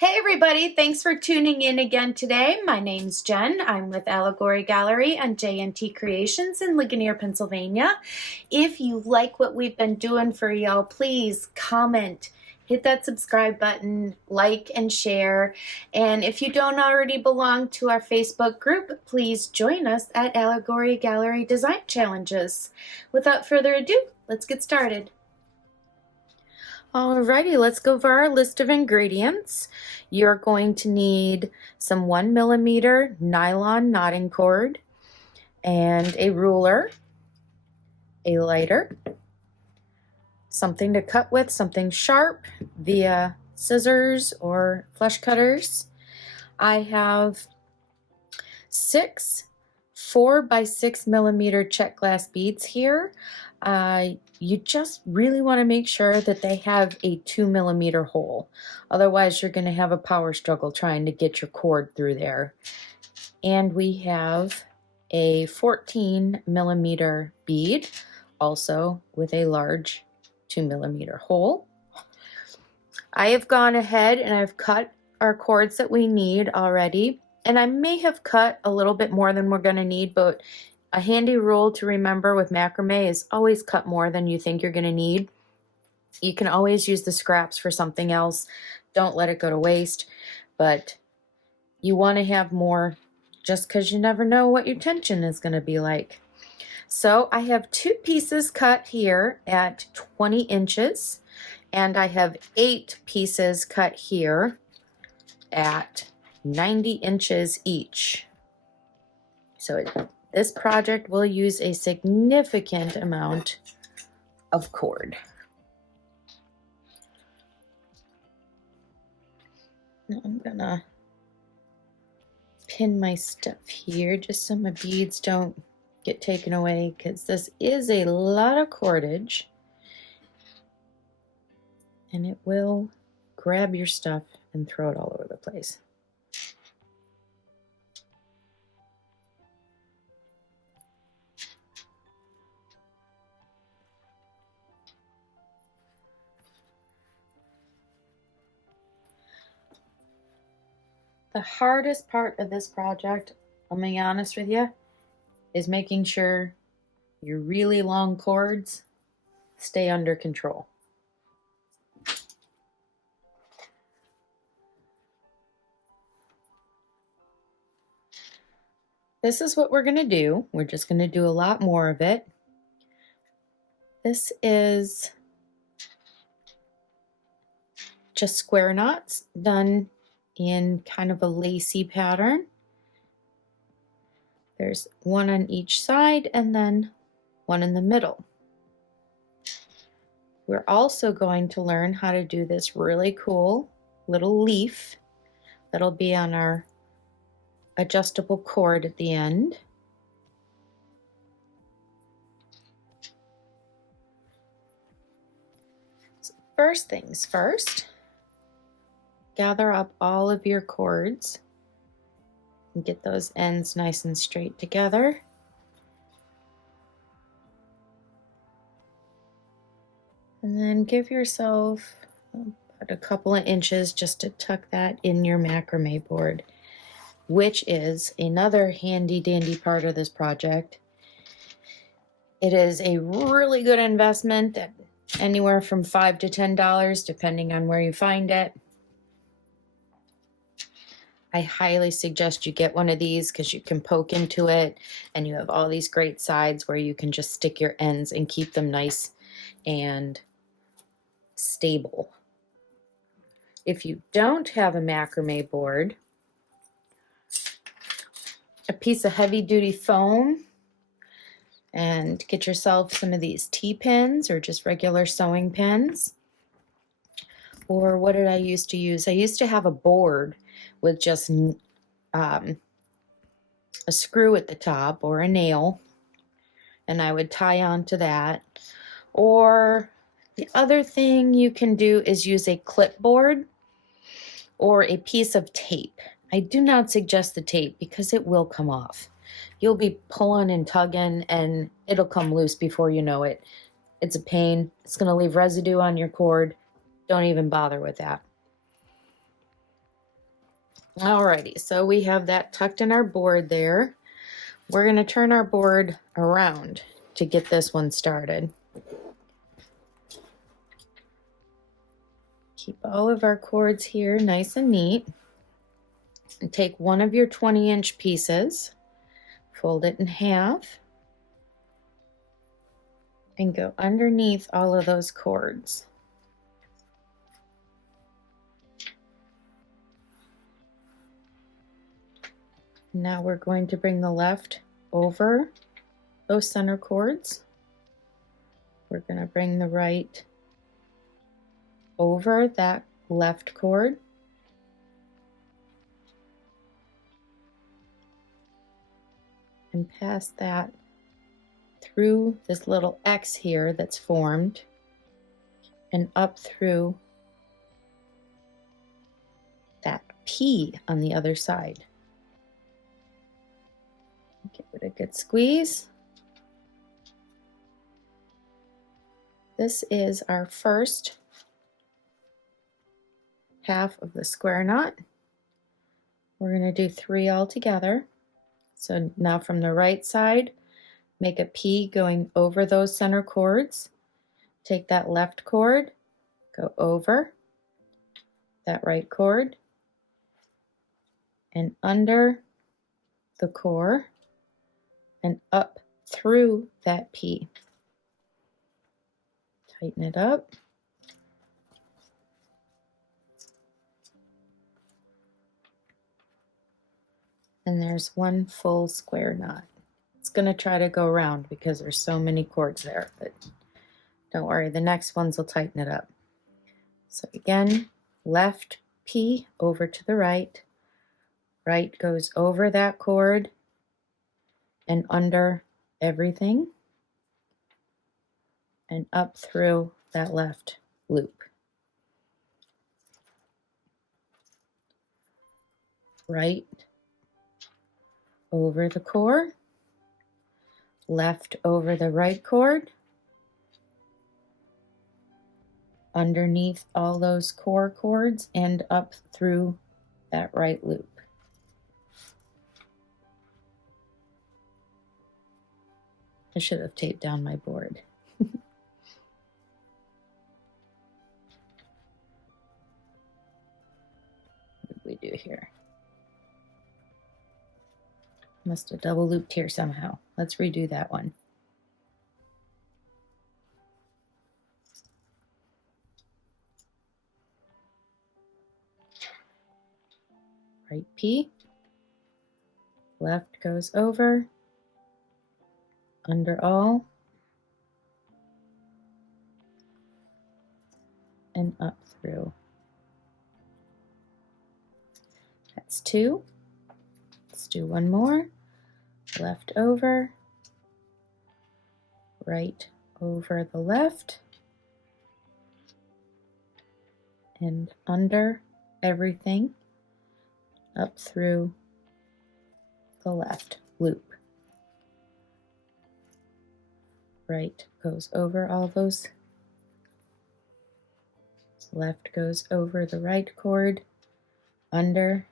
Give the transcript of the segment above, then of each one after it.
Hey everybody, thanks for tuning in again today. My name's Jen. I'm with Allegory Gallery and J&T Creations in Ligonier, Pennsylvania. If you like what we've been doing for y'all, please comment, hit that subscribe button, like and share. And if you don't already belong to our Facebook group, please join us at Allegory Gallery Design Challenges. Without further ado, let's get started. Alrighty, let's go over our list of ingredients. You're going to need some 1mm nylon knotting cord and a ruler, a lighter, something to cut with, something sharp via scissors or flesh cutters. I have 6 4x6mm Czech glass beads here. You just really want to make sure that they have a 2mm hole. Otherwise, you're going to have a power struggle trying to get your cord through there. And we have a 14mm bead, also with a large 2mm hole. I have gone ahead and I've cut our cords that we need already. And I may have cut a little bit more than we're going to need, but a handy rule to remember with macrame is always cut more than you think you're going to need. You can always use the scraps for something else. Don't let it go to waste, but you want to have more just because you never know what your tension is going to be like. So I have 2 pieces cut here at 20 inches, and I have 8 pieces cut here at 90 inches each. So this project will use a significant amount of cord. I'm gonna pin my stuff here just so my beads don't get taken away, because this is a lot of cordage and it will grab your stuff and throw it all over the place. The hardest part of this project, I'll be honest with you, is making sure your really long cords stay under control. This is what we're going to do. We're just going to do a lot more of it. This is just square knots done in kind of a lacy pattern. There's one on each side and then one in the middle. We're also going to learn how to do this really cool little leaf that'll be on our adjustable cord at the end. So first things first, gather up all of your cords and get those ends nice and straight together. And then give yourself about a couple of inches just to tuck that in your macrame board, which is another handy dandy part of this project. It is a really good investment at anywhere from $5 to $10, depending on where you find it. I highly suggest you get one of these because you can poke into it and you have all these great sides where you can just stick your ends and keep them nice and stable. If you don't have a macrame board, a piece of heavy-duty foam, and get yourself some of these T-pins or just regular sewing pins. Or what did I used to use? I used to have a board with just a screw at the top or a nail, and I would tie onto that. Or the other thing you can do is use a clipboard or a piece of tape. I do not suggest the tape because it will come off. You'll be pulling and tugging and it'll come loose before you know it. It's a pain. It's going to leave residue on your cord. Don't even bother with that. Alrighty, so we have that tucked in our board there. We're going to turn our board around to get this one started. Keep all of our cords here nice and neat. And take one of your 20-inch pieces, fold it in half, and go underneath all of those cords. Now we're going to bring the left over those center cords. We're going to bring the right over that left cord. And pass that through this little X here that's formed and up through that P on the other side. Give it a good squeeze. This is our first half of the square knot. We're going to do 3 all together. So now from the right side, make a P going over those center cords. Take that left cord, go over that right cord, and under the core, and up through that P. Tighten it up. And there's one full square knot. It's going to try to go around because there's so many cords there, but don't worry, the next ones will tighten it up. So again, left P over to the right, right goes over that cord and under everything and up through that left loop. Right over the core, left over the right cord, underneath all those core cords and up through that right loop. I should have taped down my board. What did we do here? Must have double looped here somehow. Let's redo that one. Right P, left goes over, under all, and up through. That's 2. Let's do one more. Left over, right over the left, and under everything, up through the left loop. Right goes over all those. Left goes over the right cord, under,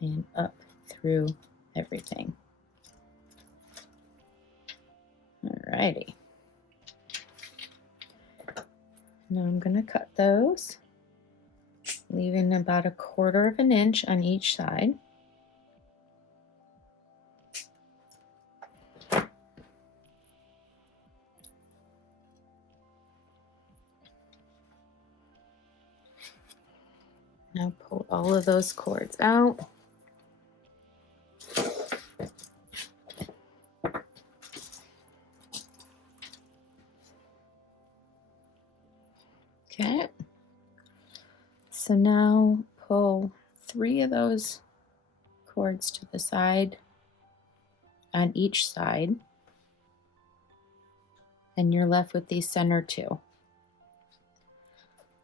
and up through everything. Alrighty. Now I'm going to cut those, leaving about 1/4 of an inch on each side. Now pull all of those cords out. Okay. So now pull 3 of those cords to the side on each side, and you're left with these center 2.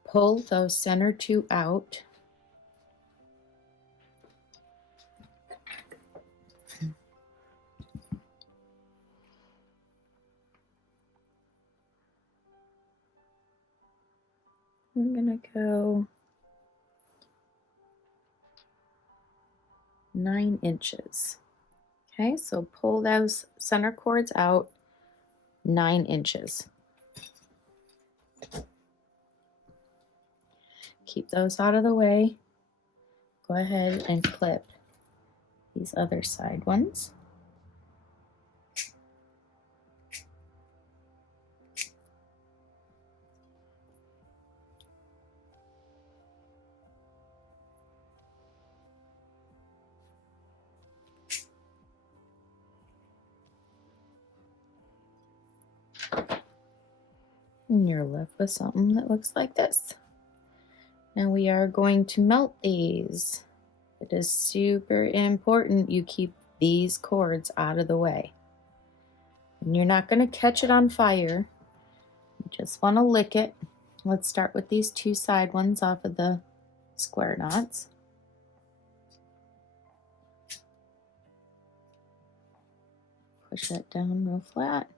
Pull those center 2 out. I'm gonna go 9 inches. Okay, so pull those center cords out 9 inches. Keep those out of the way. Go ahead and clip these other side ones. And you're left with something that looks like this. Now we are going to melt these. It is super important you keep these cords out of the way. And you're not going to catch it on fire. You just want to lick it. Let's start with these 2 side ones off of the square knots. Push that down real flat.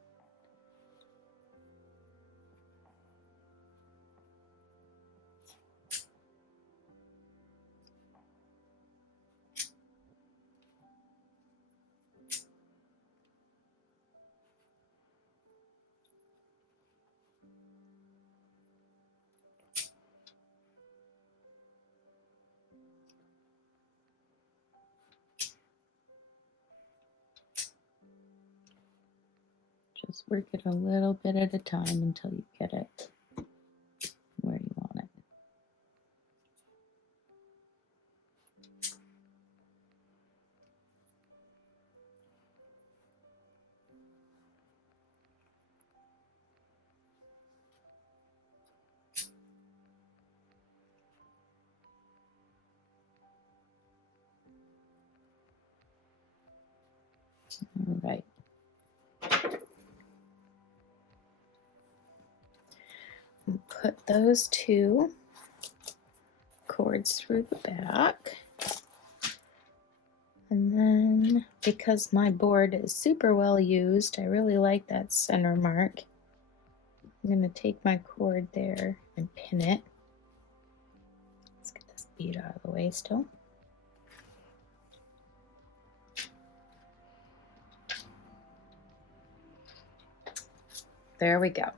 Just work it a little bit at a time until you get it where you want it. All right. Put those 2 cords through the back. And then, because my board is super well used, I really like that center mark. I'm going to take my cord there and pin it. Let's get this bead out of the way still. There we go.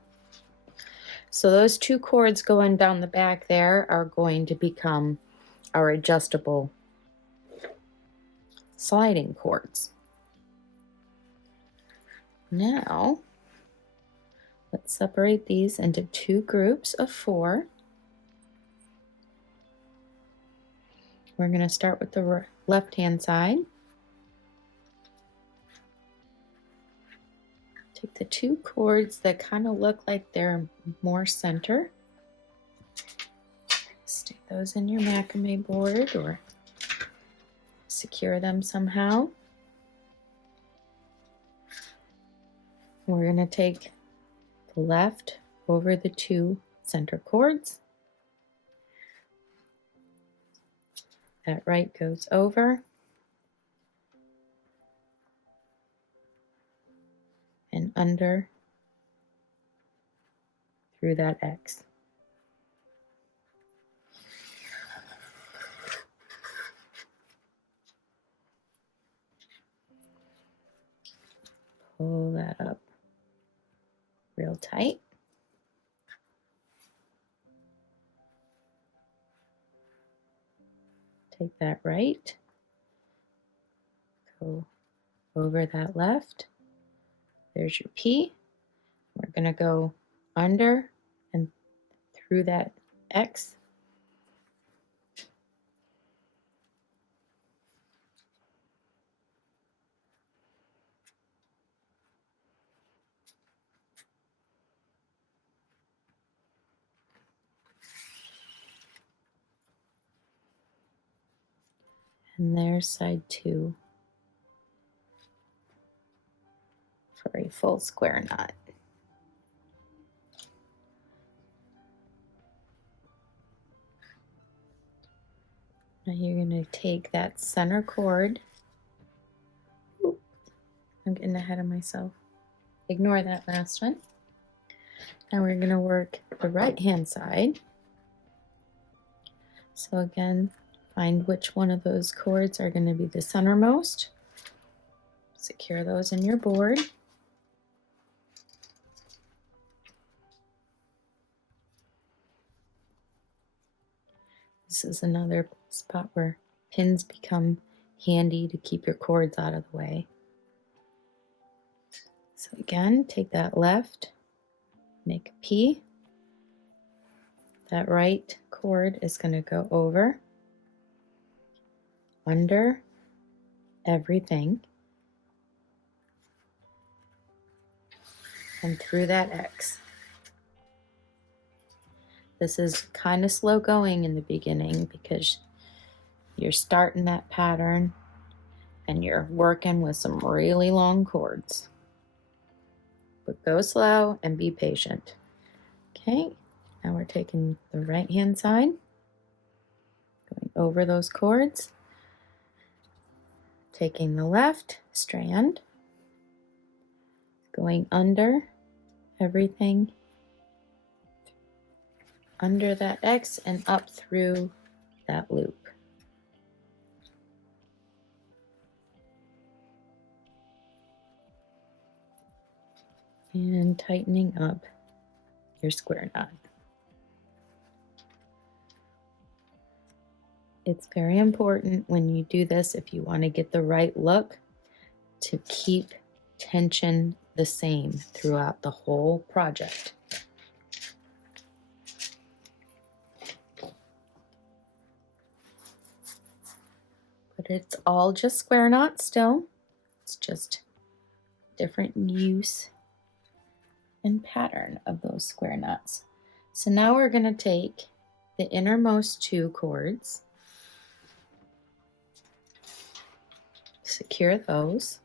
So those 2 cords going down the back there are going to become our adjustable sliding cords. Now, let's separate these into 2 groups of 4. We're going to start with the left-hand side. Take the 2 cords that kind of look like they're more center. Stick those in your macrame board or secure them somehow. We're going to take the left over the 2 center cords. That right goes over. And under through that X. Pull that up real tight. Take that right, go over that left. There's your P. We're going to go under and through that X. And there's side 2 for a full square knot. Now you're going to take that center cord. Oop, I'm getting ahead of myself. Ignore that last one. Now we're going to work the right hand side. So again, Find which one of those cords are going to be the centermost. Secure those in your board. This is another spot where pins become handy to keep your cords out of the way. So again, take that left, make a P. That right cord is going to go over, under everything, and through that X. This is kind of slow going in the beginning because you're starting that pattern and you're working with some really long cords. But go slow and be patient. Okay, now we're taking the right hand side, going over those cords, taking the left strand, going under everything, under that X and up through that loop. And tightening up your square knot. It's very important when you do this, if you want to get the right look, to keep tension the same throughout the whole project. But it's all just square knots still. It's just different use and pattern of those square knots. So now we're going to take the innermost two cords, secure those.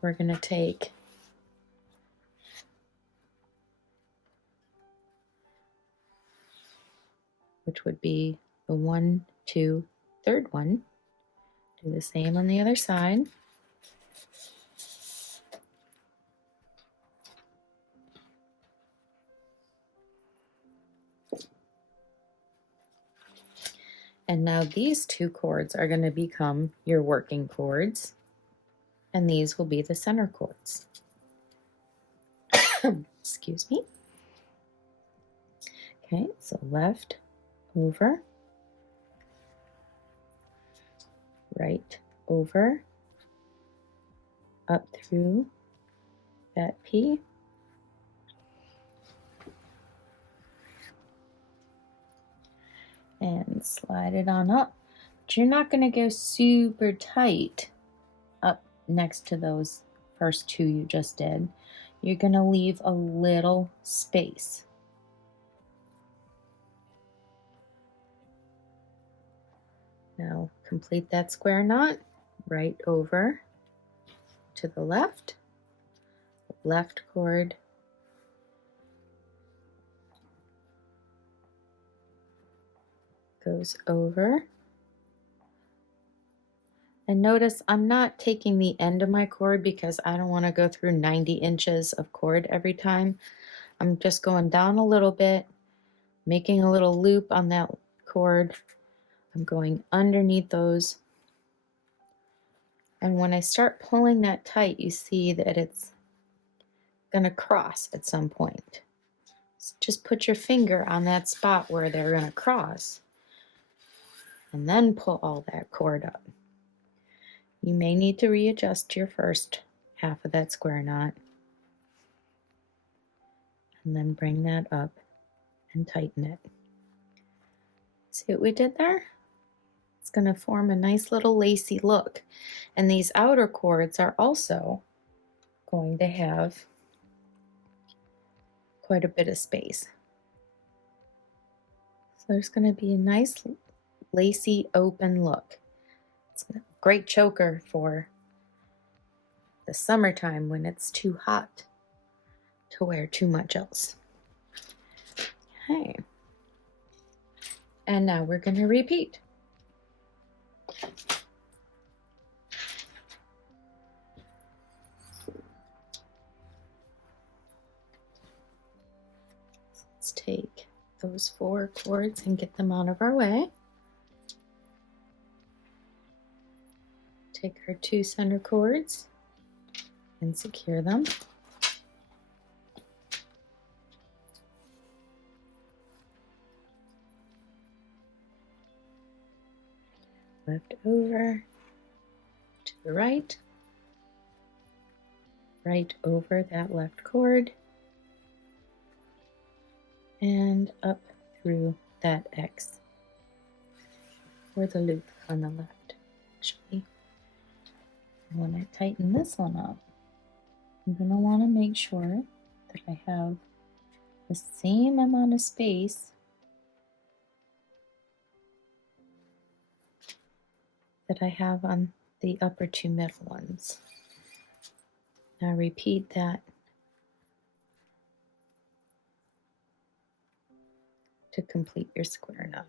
We're going to take which would be the 1, 2, third one. Do the same on the other side. And now these two cords are going to become your working cords, and these will be the center cords. Excuse me. Okay, so left over, right over, up through that P, and slide it on up. But you're not going to go super tight up next to those first two you just did. You're going to leave a little space. Now complete that square knot, right over to the left cord goes over. And notice I'm not taking the end of my cord because I don't want to go through 90 inches of cord every time. I'm just going down a little bit, making a little loop on that cord. I'm going underneath those. And when I start pulling that tight, you see that it's going to cross at some point. So just put your finger on that spot where they're going to cross and then pull all that cord up. You may need to readjust your first half of that square knot and then bring that up and tighten it. See what we did there? It's going to form a nice little lacy look. And these outer cords are also going to have quite a bit of space. So there's going to be a nice lacy open look. It's a great choker for the summertime when it's too hot to wear too much else. Okay. And now we're going to repeat. Let's take those 4 cords and get them out of our way. Take our 2 center cords and secure them. Left over to the right, right over that left cord, and up through that X, or the loop on the left. Actually, when I tighten this one up, I'm going to want to make sure that I have the same amount of space that I have on the upper 2 middle ones. Now repeat that to complete your square knot.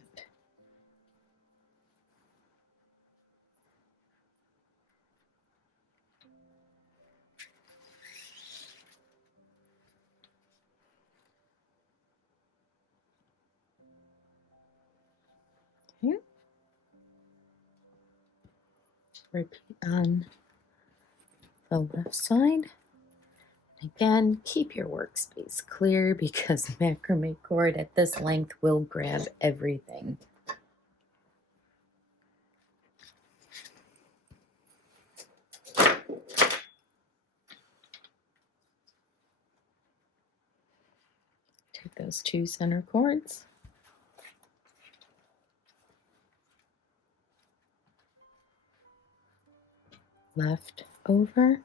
Okay. Repeat on the left side. Again, keep your workspace clear because macrame cord at this length will grab everything. Take those 2 center cords, left over,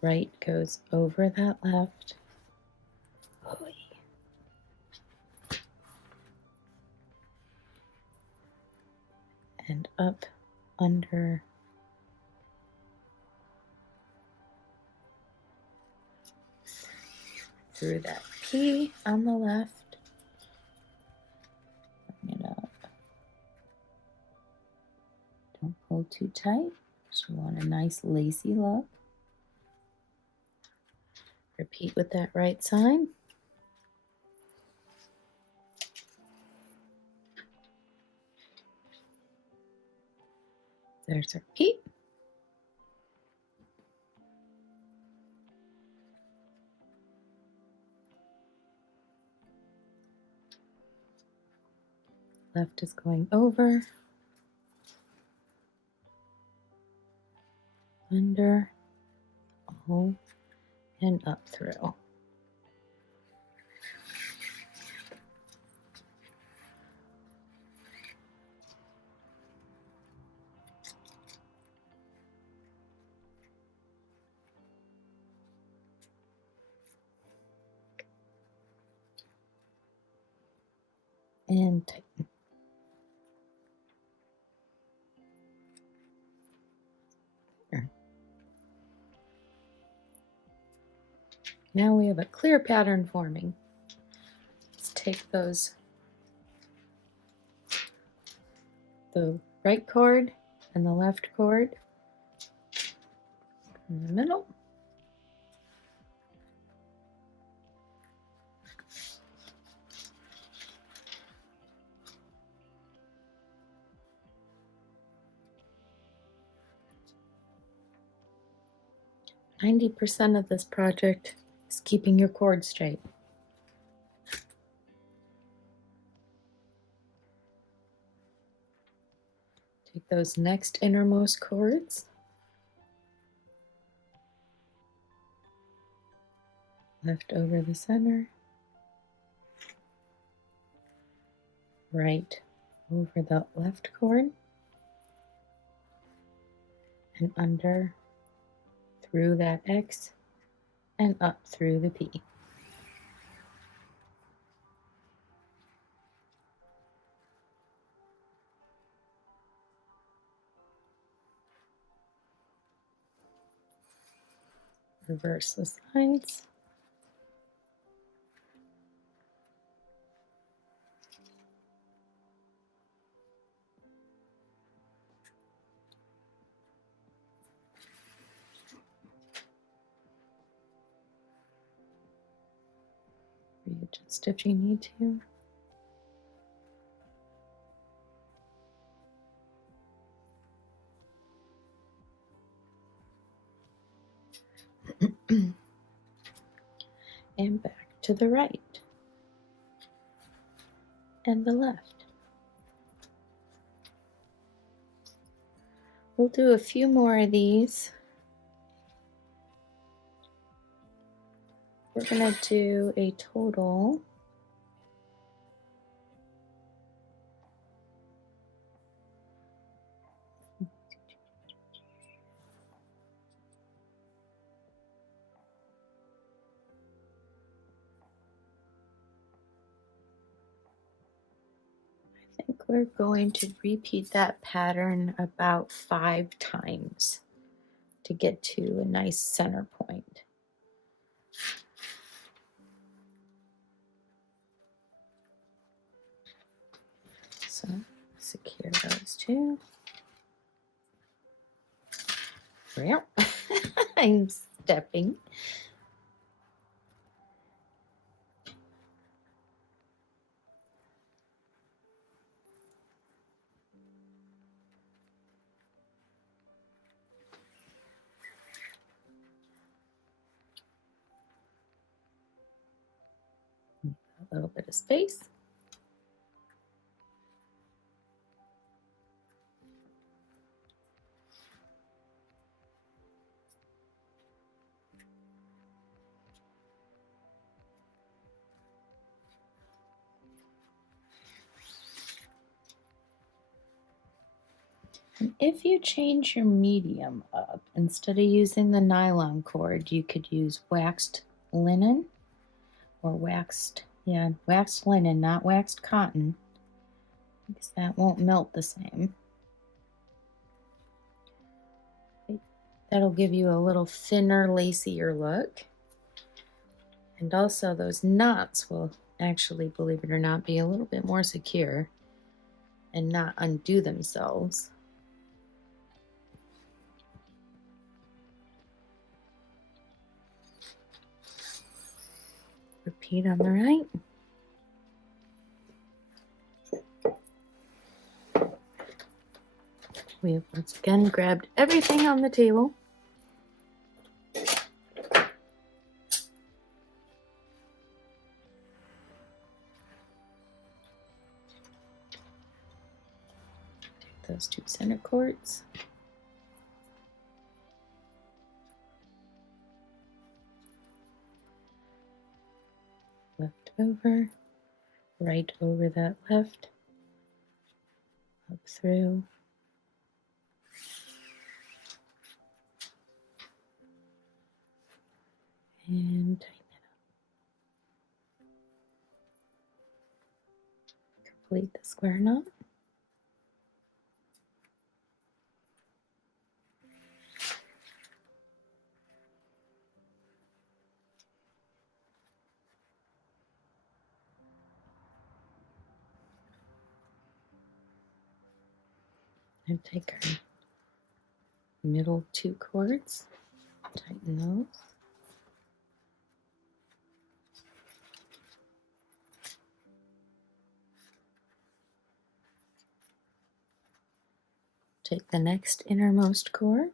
right goes over that left, and up under through that P on the left, bring it up. Don't pull too tight, you want a nice lacy look. Repeat with that right side. There's our P. Left is going over, under, all, and up through. And tighten. There. Now we have a clear pattern forming. Let's take those, the right cord and the left cord in the middle. %of this project is keeping your cord straight. Take those next innermost cords, left over the center, right over the left cord, and under through that X and up through the P. Reverse the sides. Just if you need to. And back to the right and the left. We'll do a few more of these. We're going to do a total I think we're going to repeat that pattern about 5 times to get to a nice center point. So secure those two. Well, I'm stepping. A little bit of space. And if you change your medium up, instead of using the nylon cord, you could use waxed linen or waxed linen, not waxed cotton, because that won't melt the same. That'll give you a little thinner, lacier look. And also those knots will actually, believe it or not, be a little bit more secure and not undo themselves. Repeat on the right. We have once again grabbed everything on the table. Take those 2 center cords. Left over, right over that left, up through, and tighten it up. Complete the square knot. And take our middle 2 cords, tighten those. Take the next innermost cord.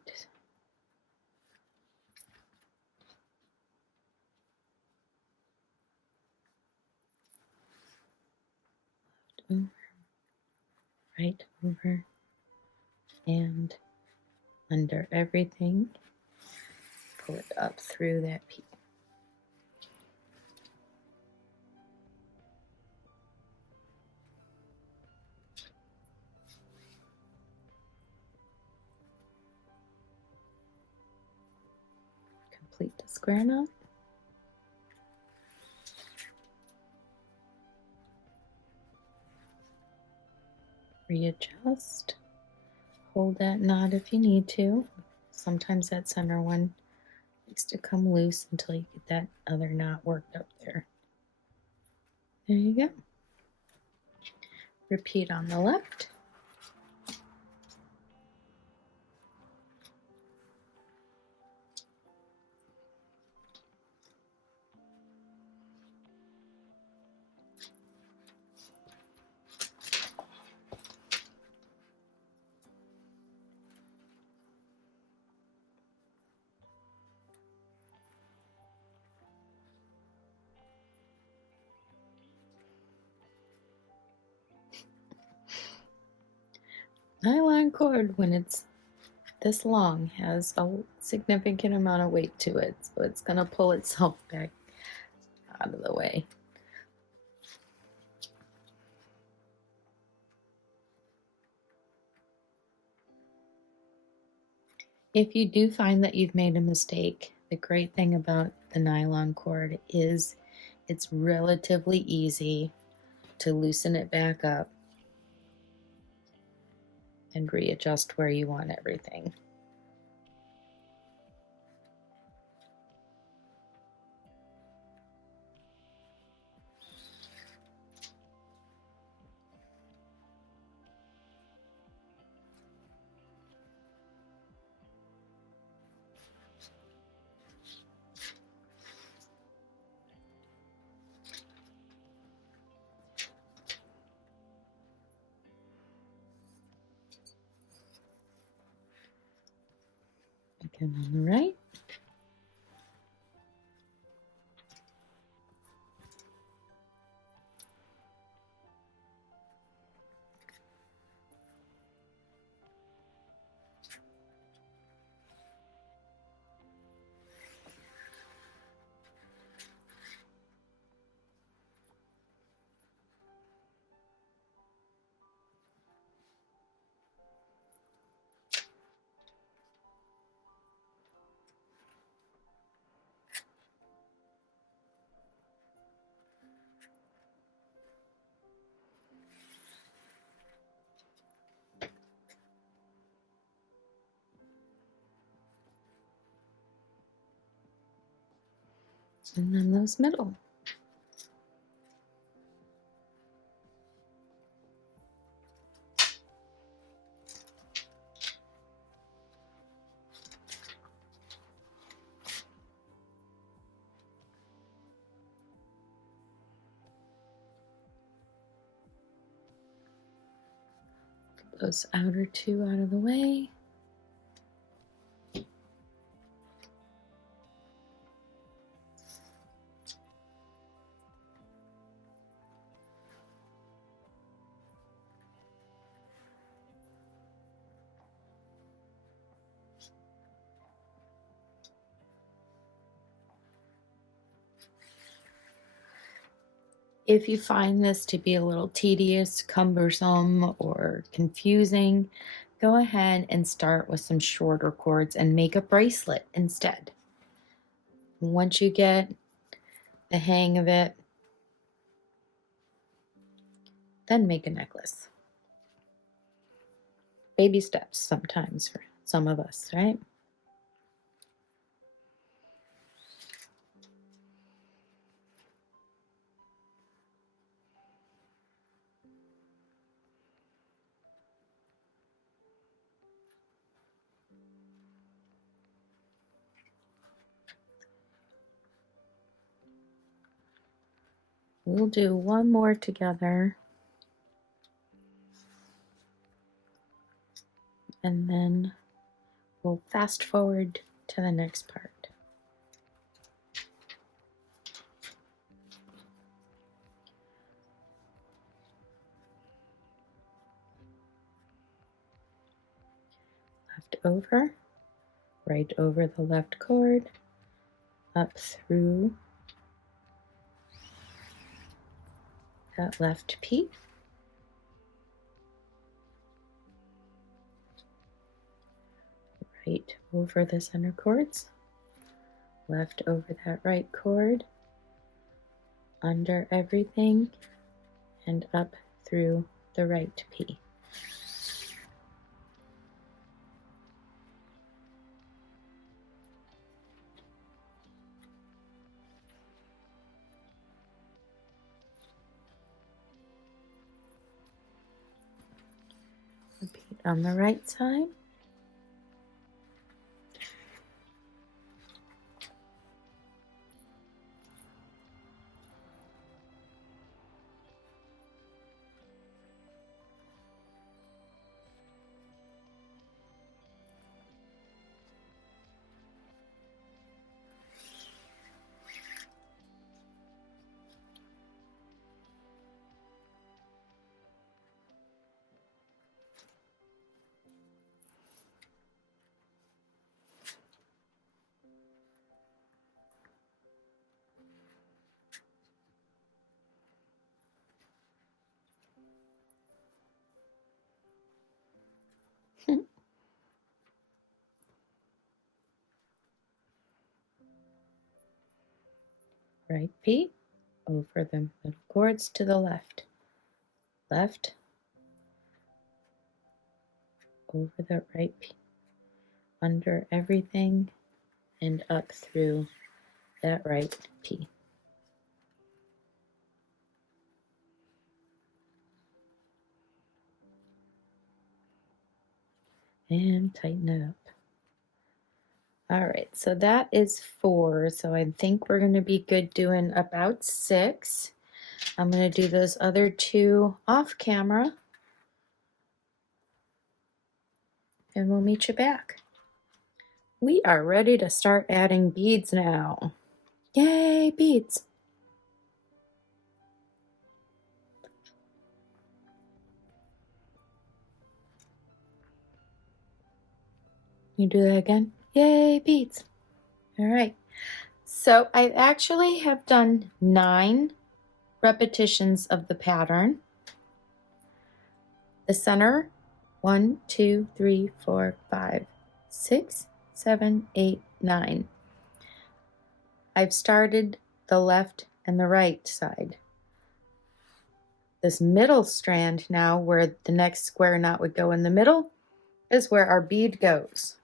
Left over, right over, and under everything. Pull it up through that piece. Complete the square knot. Readjust. Hold that knot if you need to. Sometimes that center one likes to come loose until you get that other knot worked up there. There you go. Repeat on the left. Nylon cord, when it's this long, has a significant amount of weight to it, so it's going to pull itself back out of the way. If you do find that you've made a mistake, the great thing about the nylon cord is it's relatively easy to loosen it back up and readjust where you want everything. Again on the right. And then those middle. Get those outer two out of the way. If you find this to be a little tedious, cumbersome, or confusing, go ahead and start with some shorter cords and make a bracelet instead. Once you get the hang of it, then make a necklace. Baby steps sometimes for some of us, right? We'll do one more together, and then we'll fast forward to the next part. Left over, right over the left cord, up through that left peak. Right over the center cords, left over that right cord, under everything, and up through the right P. Repeat on the right side. right P, over the middle cords to the left, left, over the right P, under everything and up through that right P. And tighten it up. All right, so that is 4. So I think we're going to be good doing about 6. I'm going to do those other 2 off camera, and we'll meet you back. We are ready to start adding beads now. Yay, beads! You do that again? Yay, beads! All right. So I actually have done 9 repetitions of the pattern. The center, 1, 2, 3, 4, 5, 6, 7, 8, 9. I've started the left and the right side. This middle strand now, where the next square knot would go in the middle, is where our bead goes.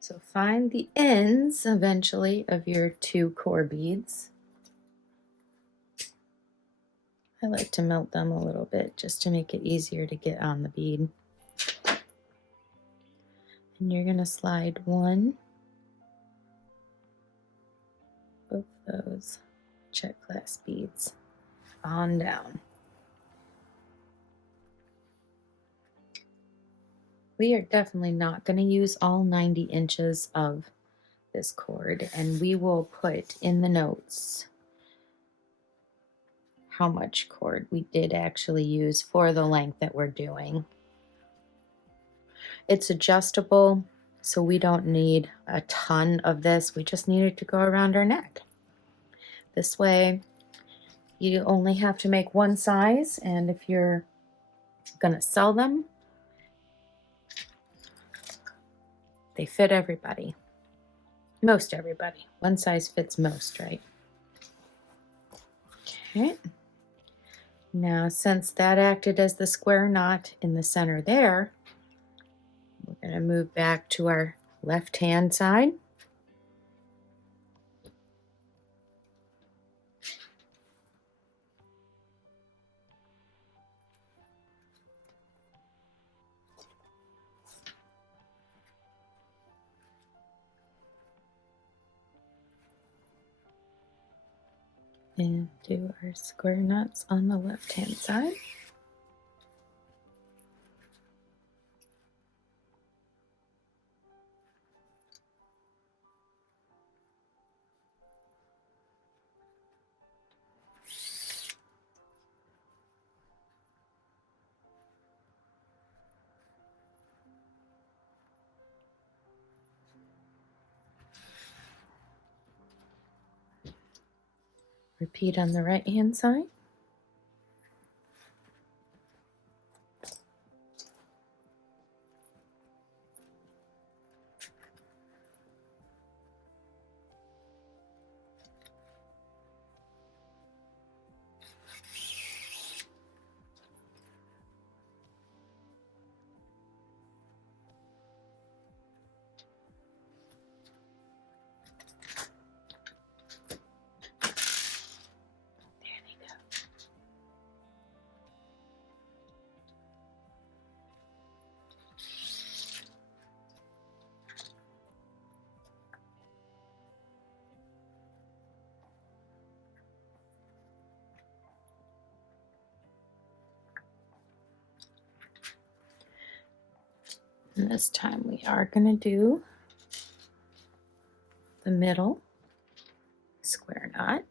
So find the ends eventually of your 2 core beads. I like to melt them a little bit just to make it easier to get on the bead. And you're going to slide 1 of those Czech glass beads on down. We are definitely not going to use all 90 inches of this cord, and we will put in the notes how much cord we did actually use for the length that we're doing. It's adjustable, so we don't need a ton of this. We just need it to go around our neck. This way, you only have to make one size, and if you're going to sell them, they fit everybody. Most everybody. One size fits most, right? Okay. Now, since that acted as the square knot in the center there, we're going to move back to our left-hand side. And do our square knots on the left-hand side. Repeat on the right-hand side. And this time we are going to do the middle square knot.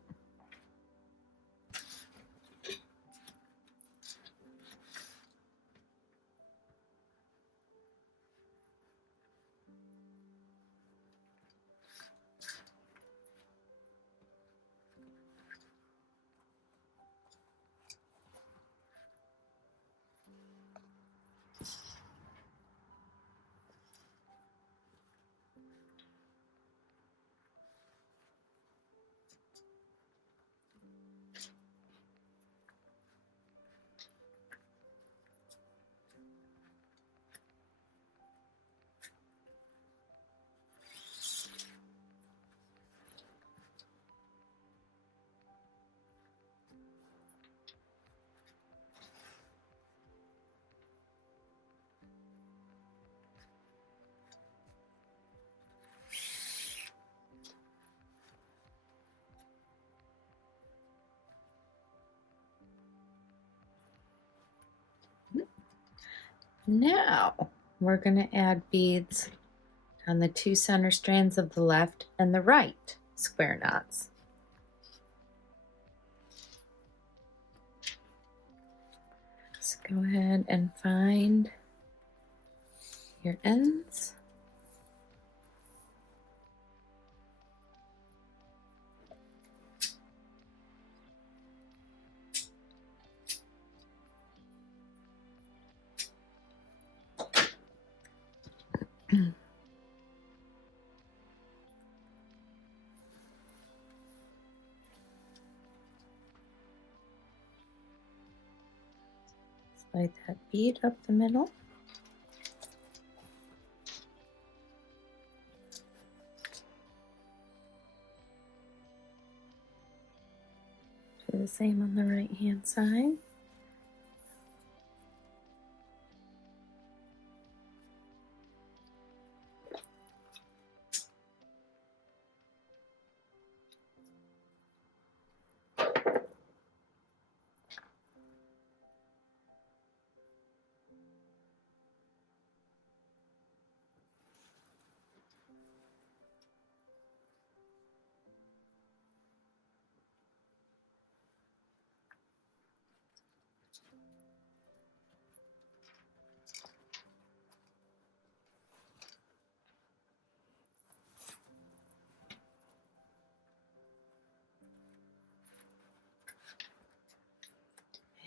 Now we're going to add beads on the 2 center strands of the left and the right square knots. So go ahead and find your ends. Slide that bead up the middle. Do the same on the right hand side.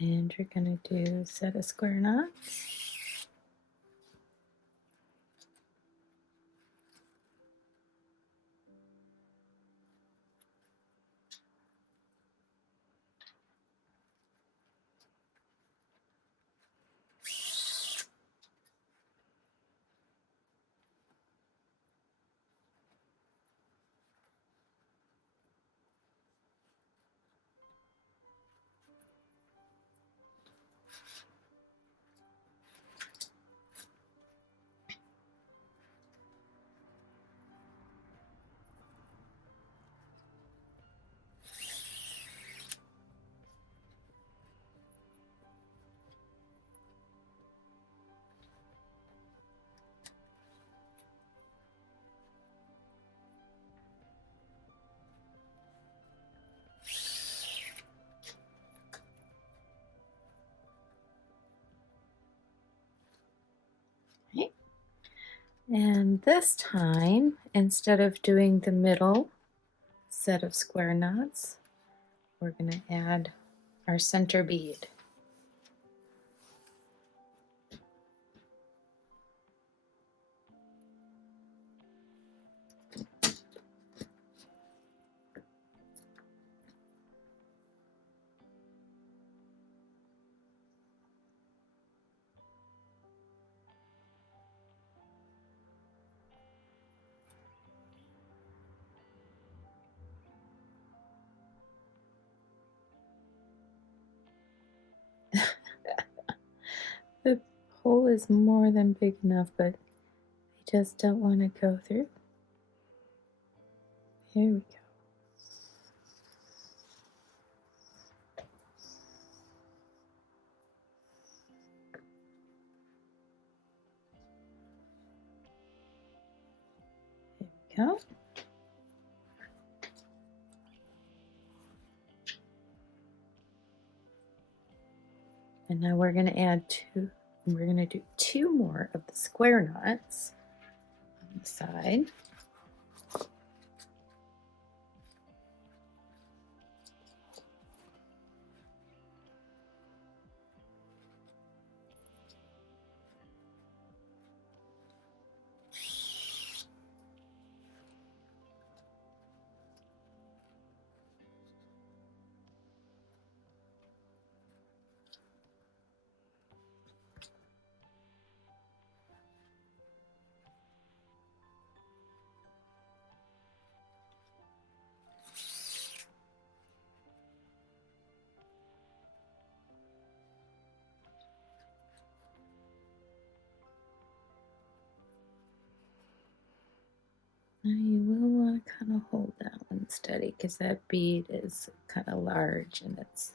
And you're going to do a set of square knots. Okay. And this time, instead of doing the middle set of square knots, we're going to add our center bead. The hole is more than big enough, but I just don't want to go through. Here we go. Here we go. And now we're going to add we're going to do 2 more of the square knots on the side. Now you will want to kind of hold that one steady because that bead is kind of large and it's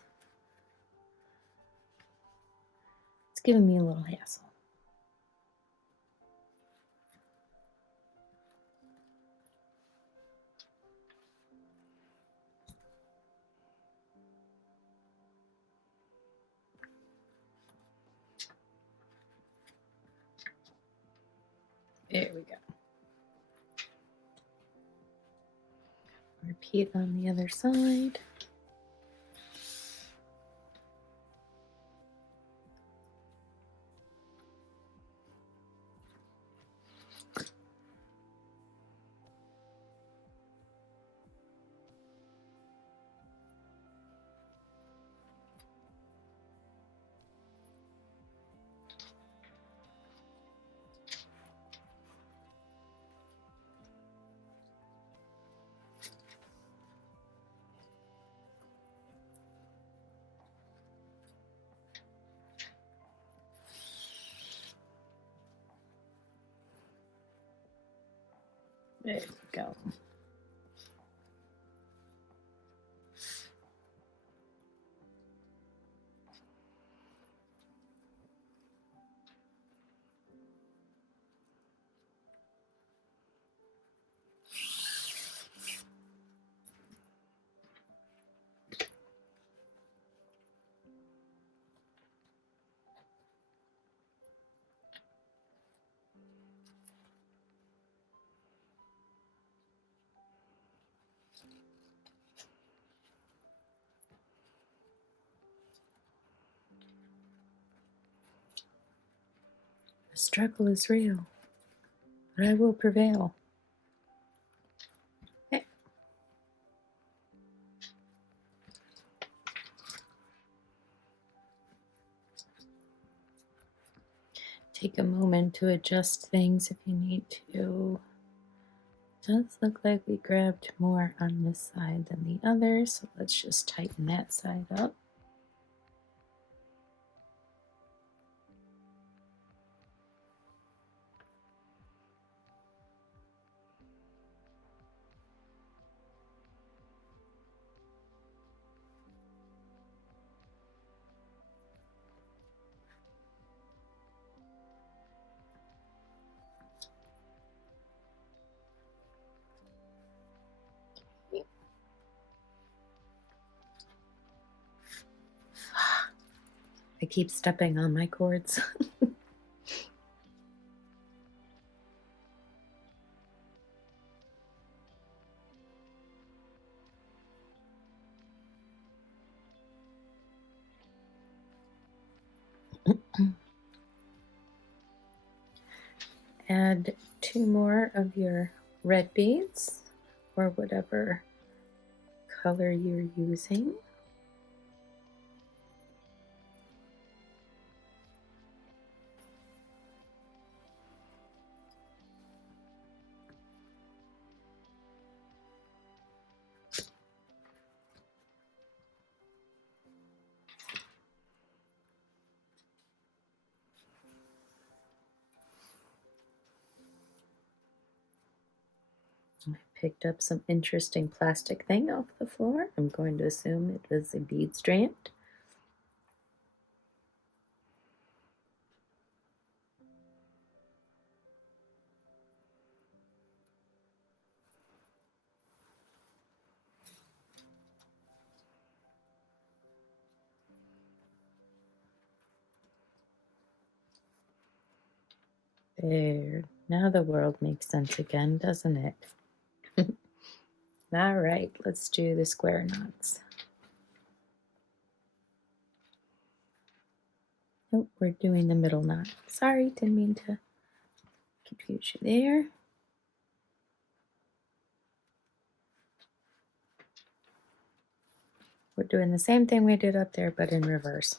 giving me a little hassle. There we go. Repeat on the other side. There we go. The struggle is real, but I will prevail. Okay. Take a moment to adjust things if you need to. It does look like we grabbed more on this side than the other, so let's just tighten that side up. I keep stepping on my cords. Add 2 more of your red beads, or whatever color you're using. I picked up some interesting plastic thing off the floor. I'm going to assume it was a bead strand. There. Now the world makes sense again, doesn't it? All right, let's do the square knots. Nope, we're doing the middle knot. Sorry, didn't mean to confuse you there. We're doing the same thing we did up there, but in reverse.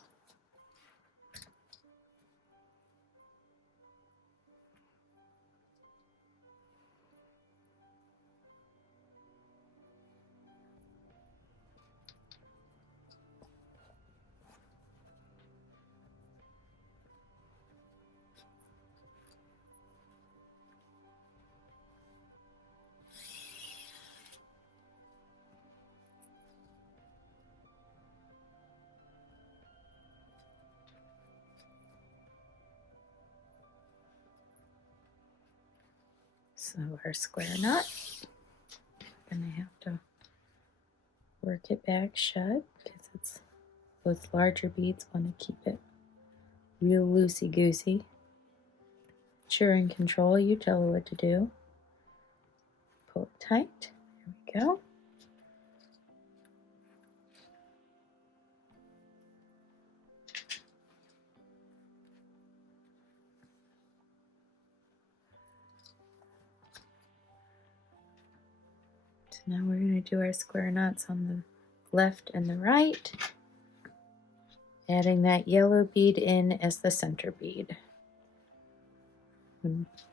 So our square knot, I'm gonna have to work it back shut because it's those larger beads want to keep it real loosey-goosey. You're in control. You tell her what to do. Pull it tight. There we go. So now we're going to do our square knots on the left and the right, adding that yellow bead in as the center bead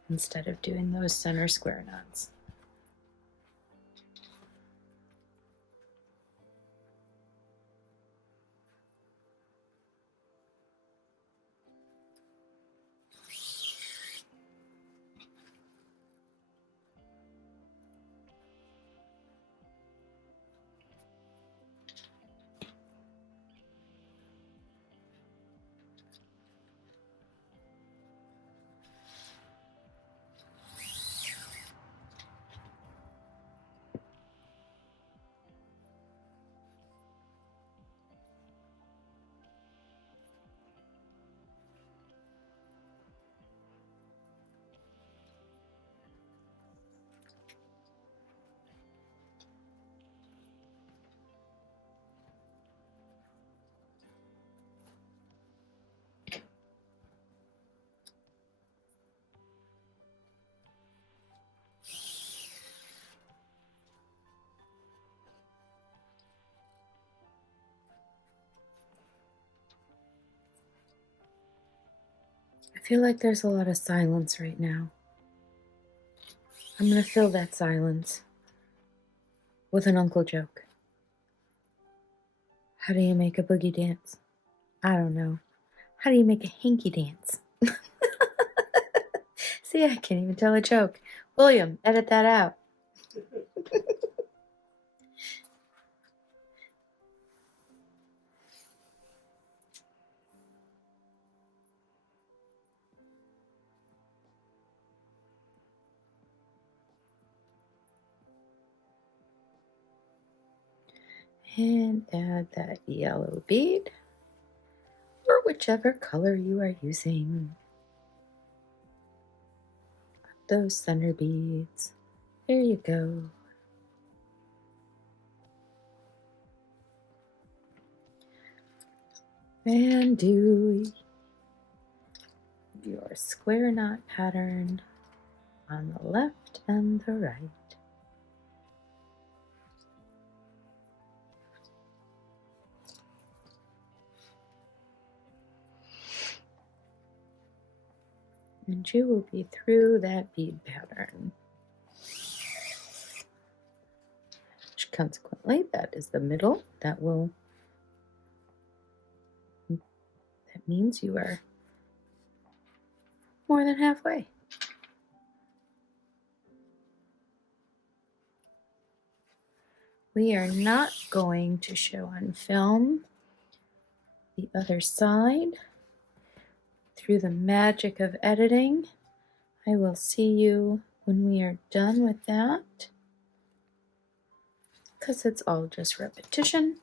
instead of doing those center square knots. I feel like there's a lot of silence right now. I'm going to fill that silence with an uncle joke. How do you make a boogie dance? I don't know. How do you make a hanky dance? See, I can't even tell a joke. William, edit that out. And add that yellow bead, or whichever color you are using. Those center beads. There you go. And do your square knot pattern on the left and the right. And you will be through that bead pattern. Which consequently, that is the middle. That means you are more than halfway. We are not going to show on film the other side. Through the magic of editing, I will see you when we are done with that, because it's all just repetition.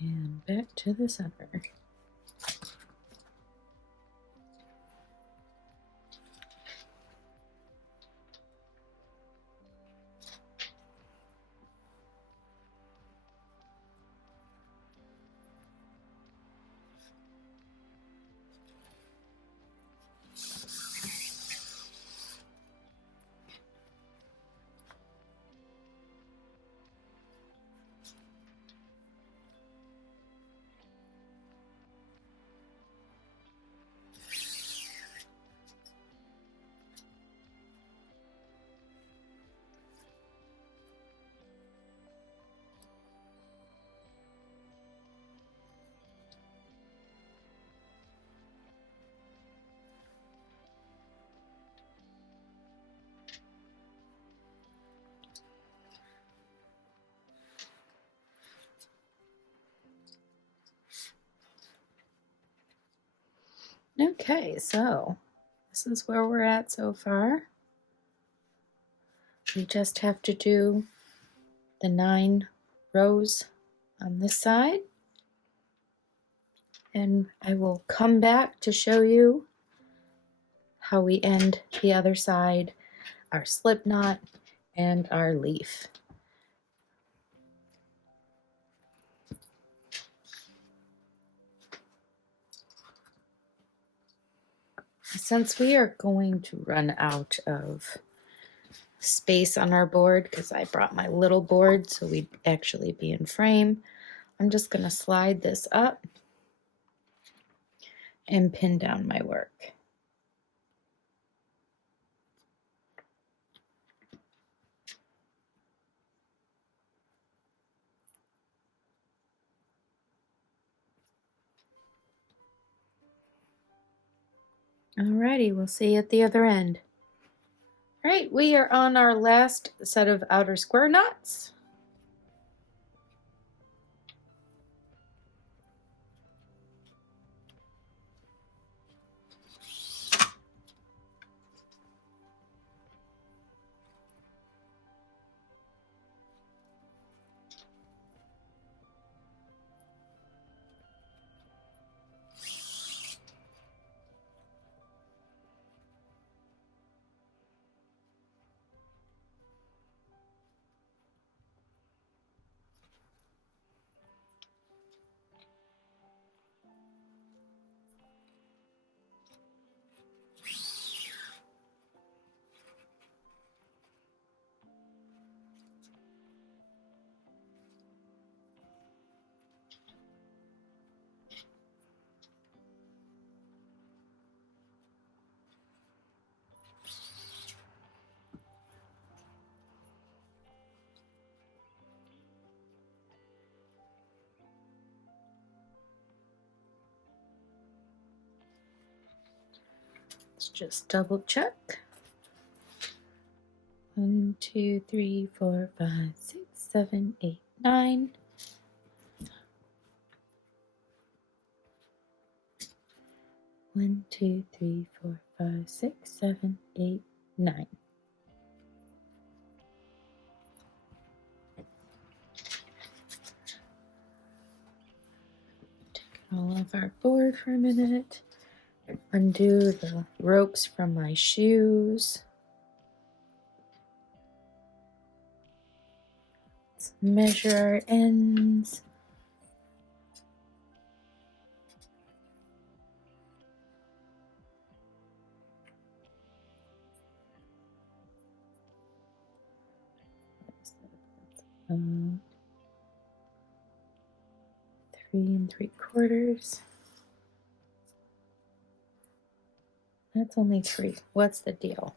And back to the center. Okay, so this is where we're at so far. We just have to do the 9 rows on this side, and I will come back to show you how we end the other side, our slip knot, and our leaf. Since we are going to run out of space on our board, because I brought my little board so we'd actually be in frame, I'm just going to slide this up and pin down my work. Alrighty, we'll see you at the other end. Right, we are on our last set of outer square knots. Let's just double check. 1, 2, 3, 4, 5, 6, 7, 8, 9. One, 2, 3, 4, 5, 6, 7, 8, 9. Take all of our board for a minute. Undo the ropes from my shoes. Let's measure our ends. Um, 3 3/4. That's only 3. What's the deal?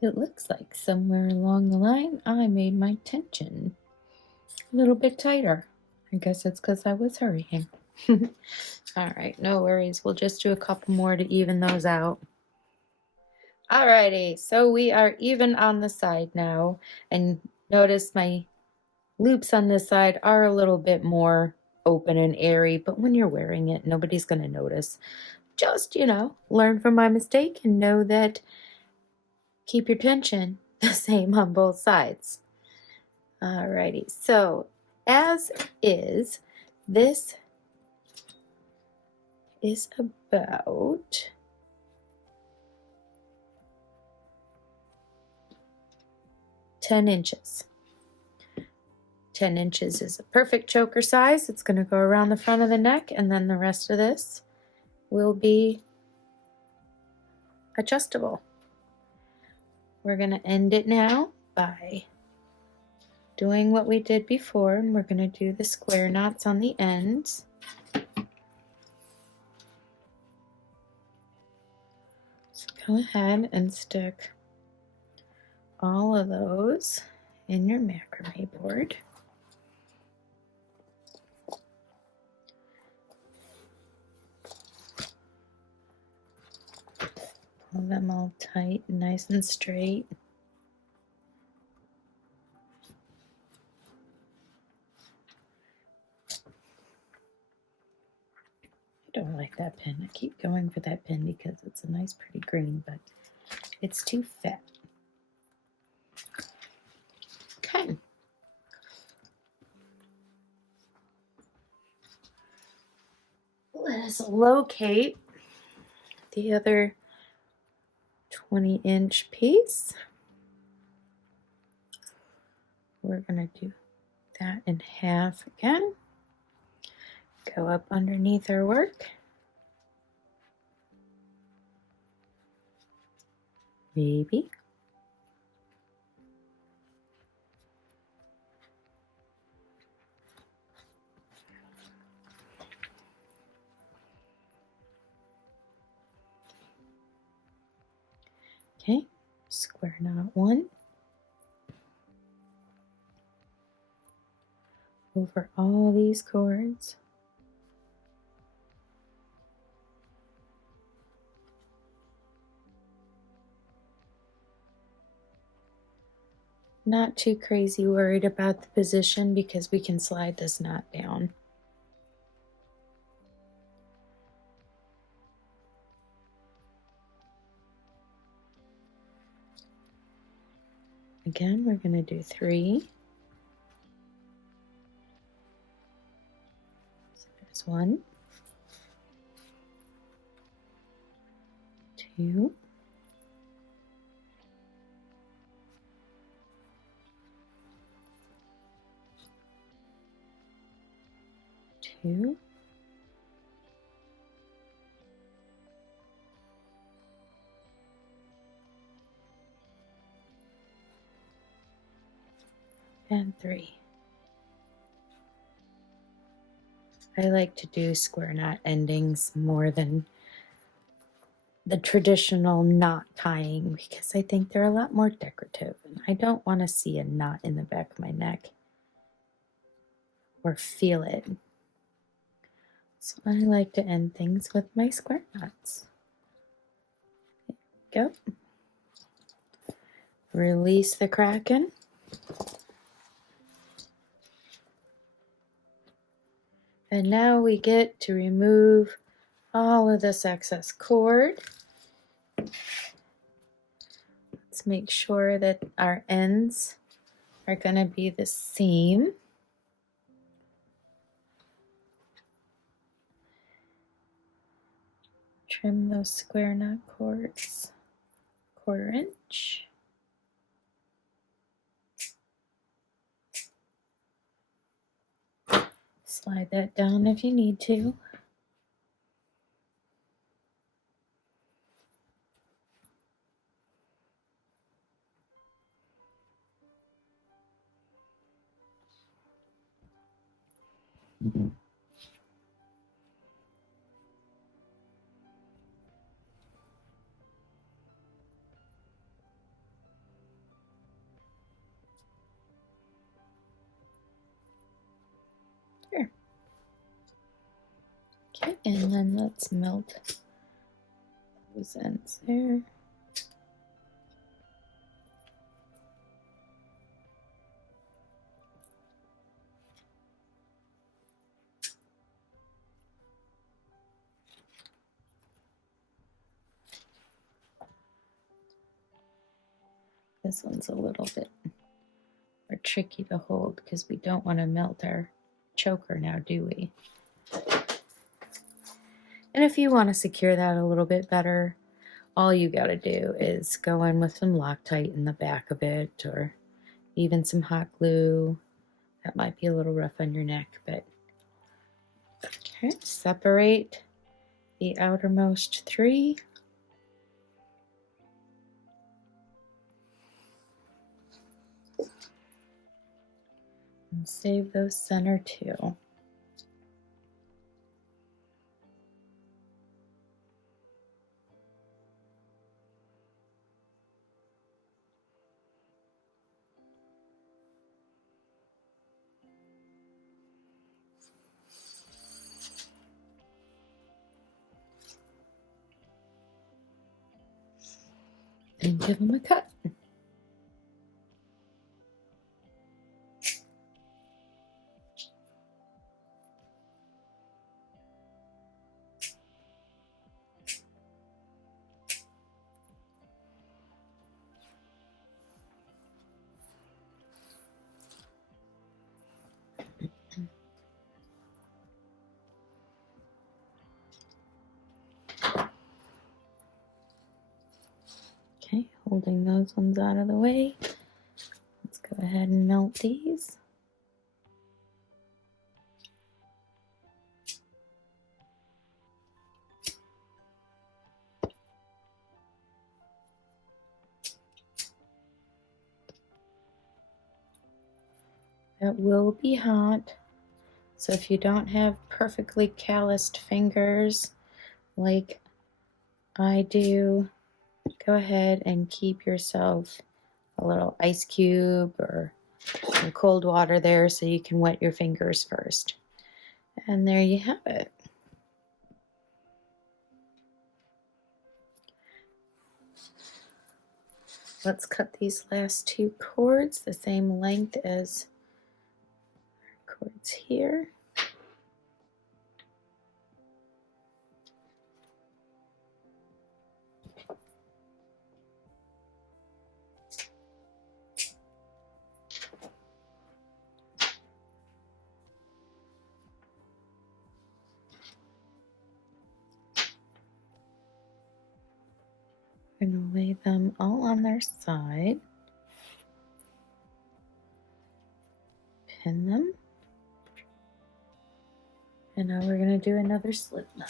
It looks like somewhere along the line I made my tension a little bit tighter. I guess it's because I was hurrying. All right, no worries. We'll just do a couple more to even those out. Alrighty, so we are even on the side now, and notice my loops on this side are a little bit more open and airy, but when you're wearing it, nobody's going to notice. Just, learn from my mistake and know that keep your tension the same on both sides. Alrighty, so as is, this is about 10 inches. 10 inches is a perfect choker size. It's going to go around the front of the neck, and then the rest of this will be adjustable. We're going to end it now by doing what we did before, and we're going to do the square knots on the ends. So go ahead and stick all of those in your macrame board. Pull them all tight, nice and straight. I don't like that pin. I keep going for that pin because it's a nice pretty green, but it's too fat. Okay. Let us locate the other 20-inch piece. We're going to do that in half again. Go up underneath our work. Maybe. Okay, square knot one. Over all these cords. Not too crazy worried about the position because we can slide this knot down. Again, we're going to do 3. So there's 1, 2, 2, and 3. I like to do square knot endings more than the traditional knot tying because I think they're a lot more decorative and I don't want to see a knot in the back of my neck or feel it. So I like to end things with my square knots. There we go. Release the Kraken. And now we get to remove all of this excess cord. Let's make sure that our ends are going to be the same. Trim those square knot cords, 1/4 inch. Slide that down if you need to. Here. Okay, and then let's melt those ends there. This one's a little bit more tricky to hold because we don't want to melt our choker now, do we? And if you want to secure that a little bit better, all you got to do is go in with some Loctite in the back of it or even some hot glue. That might be a little rough on your neck, but okay, separate the outermost 3. And save those center 2. and give them a cut. Okay, holding those ones out of the way. Let's go ahead and melt these. That will be hot. So if you don't have perfectly calloused fingers like I do, go ahead and keep yourself a little ice cube or some cold water there so you can wet your fingers first. And there you have it. Let's cut these last two cords the same length as our cords here. We're going to lay them all on their side. Pin them. And now we're going to do another slip knot.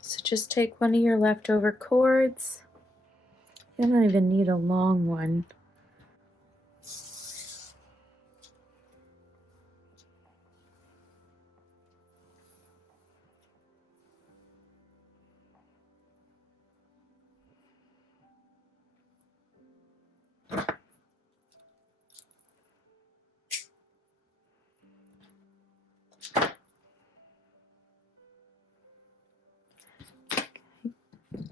So just take one of your leftover cords. You don't even need a long one.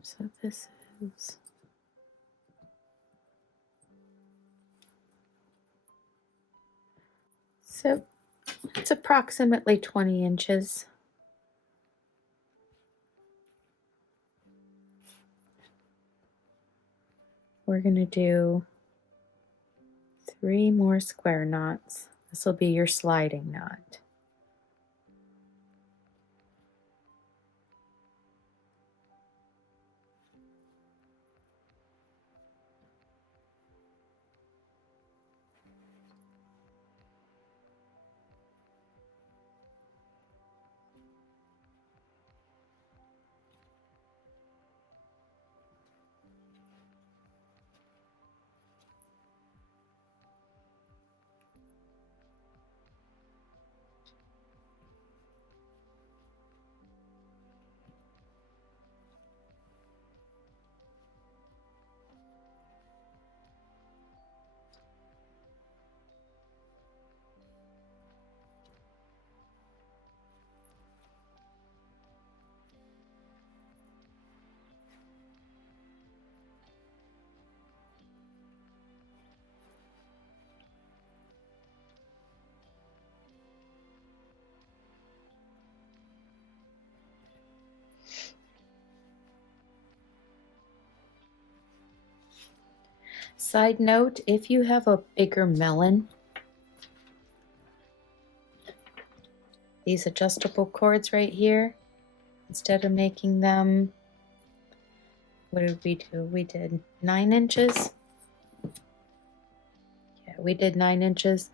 So this is it's approximately 20 inches. We're going to do 3 more square knots. This will be your sliding knot. Side note, if you have a bigger melon, these adjustable cords right here, instead of making them, what did we do? We did 9 inches. Yeah, we did 9 inches.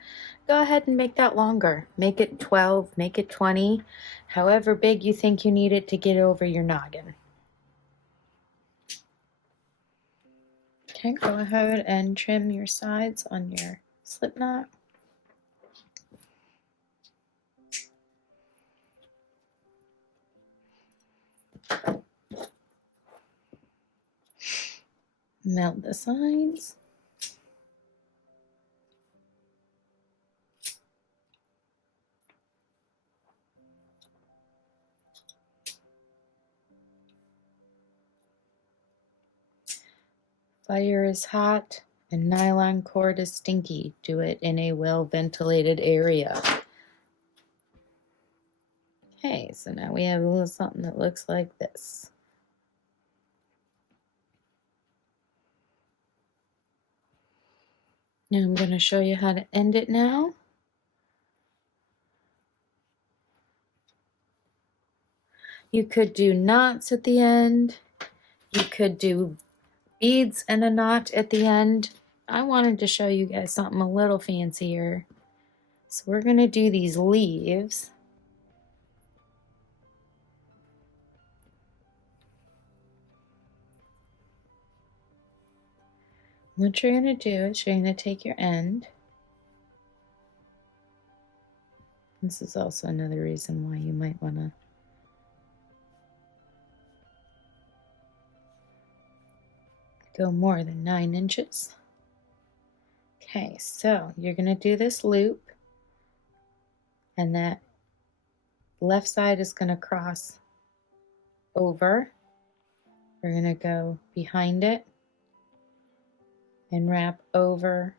Go ahead and make that longer. Make it 12, make it 20, however big you think you need it to get over your noggin. Okay, go ahead and trim your sides on your slip knot. Melt the sides. Fire is hot and nylon cord is stinky. Do it in a well-ventilated area. Okay, so now we have a little something that looks like this. Now I'm going to show you how to end it now. You could do knots at the end. You could do beads and a knot at the end. I wanted to show you guys something a little fancier. So we're going to do these leaves. What you're going to do is you're going to take your end. This is also another reason why you might want to go more than 9 inches. Okay, so you're going to do this loop, and that left side is going to cross over. We're going to go behind it and wrap over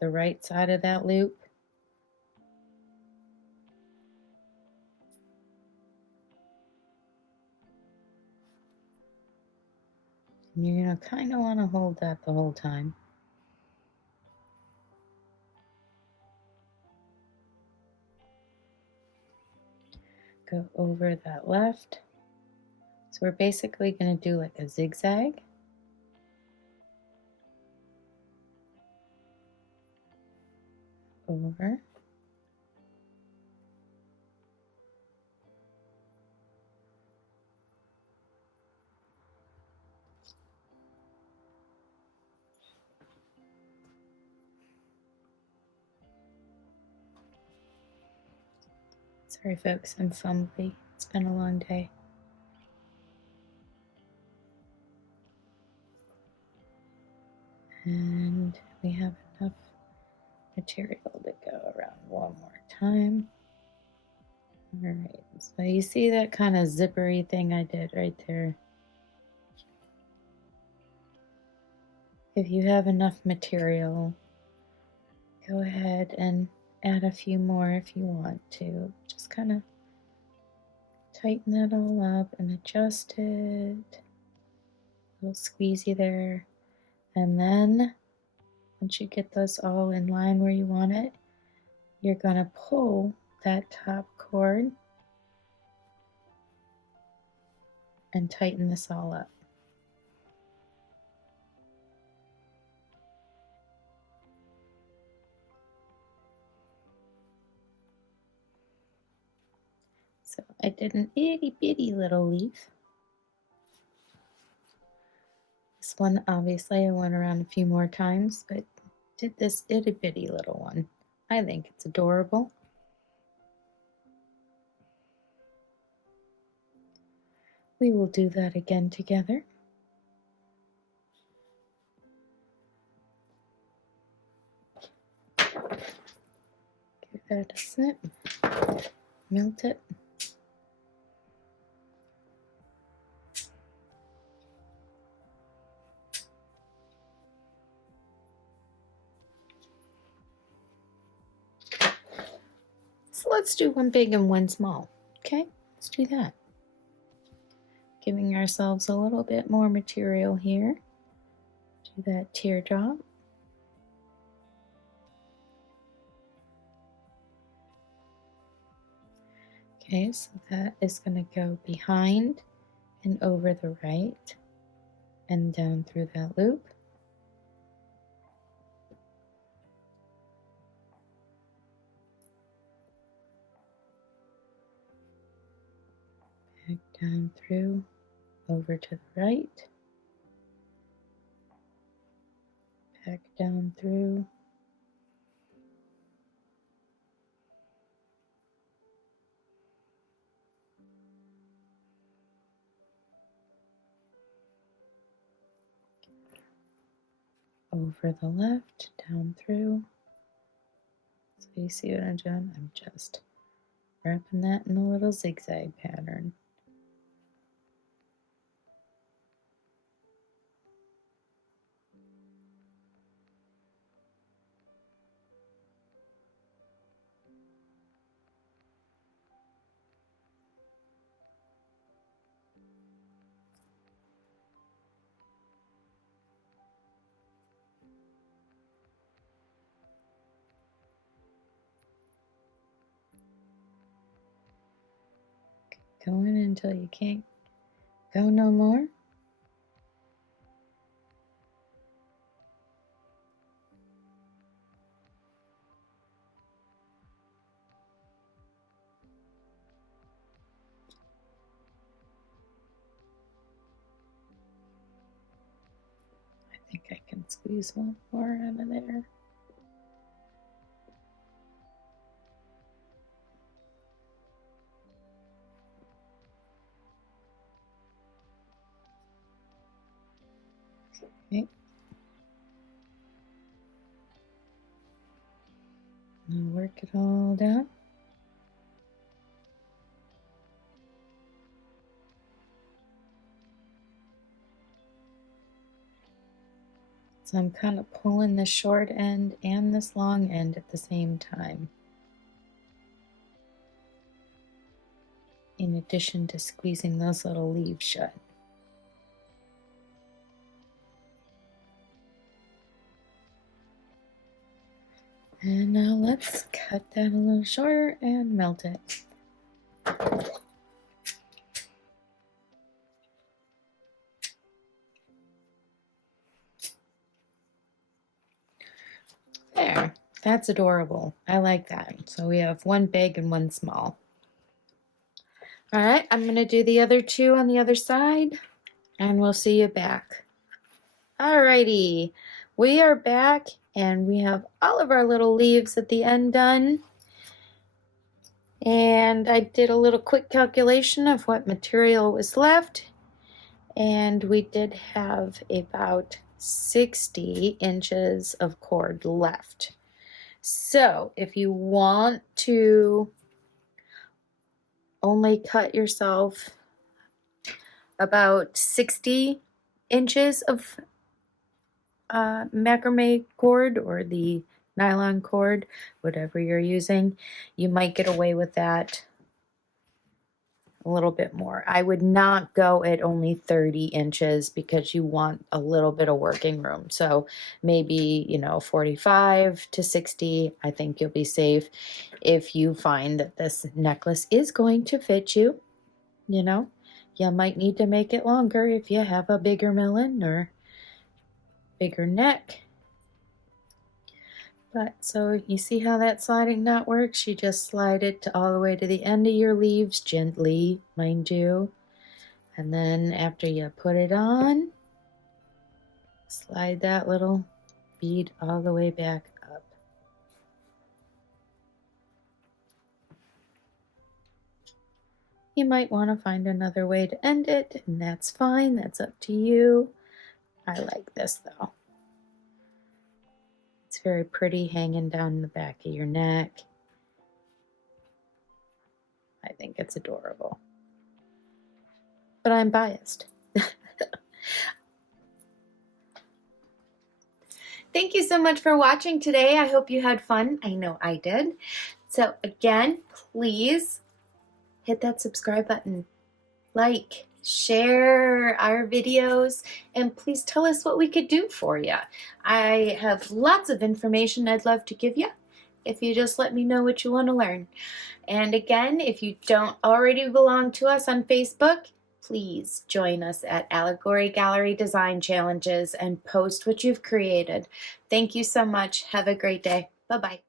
the right side of that loop. And you're going to kind of want to hold that the whole time. Go over that left. So we're basically going to do like a zigzag. Over. Sorry folks, I'm fumbly. It's been a long day. And we have enough material to go around one more time. All right, so you see that kind of zippery thing I did right there. If you have enough material, go ahead and add a few more if you want to. Just kind of tighten that all up and adjust it. A little squeezy there. And then once you get those all in line where you want it, you're going to pull that top cord and tighten this all up. So I did an itty bitty little leaf. This one, obviously, I went around a few more times, but did this itty bitty little one. I think it's adorable. We will do that again together. Give that a snip. Melt it. So let's do one big and one small. Okay, let's do that. Giving ourselves a little bit more material here. Do that teardrop. Okay, so that is going to go behind and over the right and down through that loop. Back down through, over to the right. Back down through. Over the left, down through. So you see what I'm doing? I'm just wrapping that in a little zigzag pattern. going until you can't go no more. I think I can squeeze one more out of there. Okay. Now work it all down. So I'm kind of pulling the short end and this long end at the same time, in addition to squeezing those little leaves shut. And now let's cut that a little shorter and melt it. There, that's adorable. I like that. So we have one big and one small. All right, I'm gonna do the other two on the other side and we'll see you back. All righty, we are back and we have all of our little leaves at the end done. And I did a little quick calculation of what material was left. And we did have about 60 inches of cord left. So if you want to only cut yourself about 60 inches of macrame cord or the nylon cord, whatever you're using, you might get away with that a little bit more. I would not go at only 30 inches because you want a little bit of working room. So maybe, 45 to 60, I think you'll be safe. If you find that this necklace is going to fit you, you might need to make it longer if you have a bigger melon or bigger neck. But so you see how that sliding knot works? You just slide it all the way to the end of your leaves, gently, mind you. And then after you put it on, slide that little bead all the way back up. You might want to find another way to end it, and that's fine. That's up to you. I like this though. It's very pretty hanging down the back of your neck. I think it's adorable. But I'm biased. Thank you so much for watching today. I hope you had fun. I know I did. So again, please hit that subscribe button. Like, share our videos, and please tell us what we could do for you. I have lots of information I'd love to give you if you just let me know what you want to learn. And again, if you don't already belong to us on Facebook, please join us at Allegory Gallery Design Challenges and post what you've created. Thank you so much. Have a great day. Bye-bye.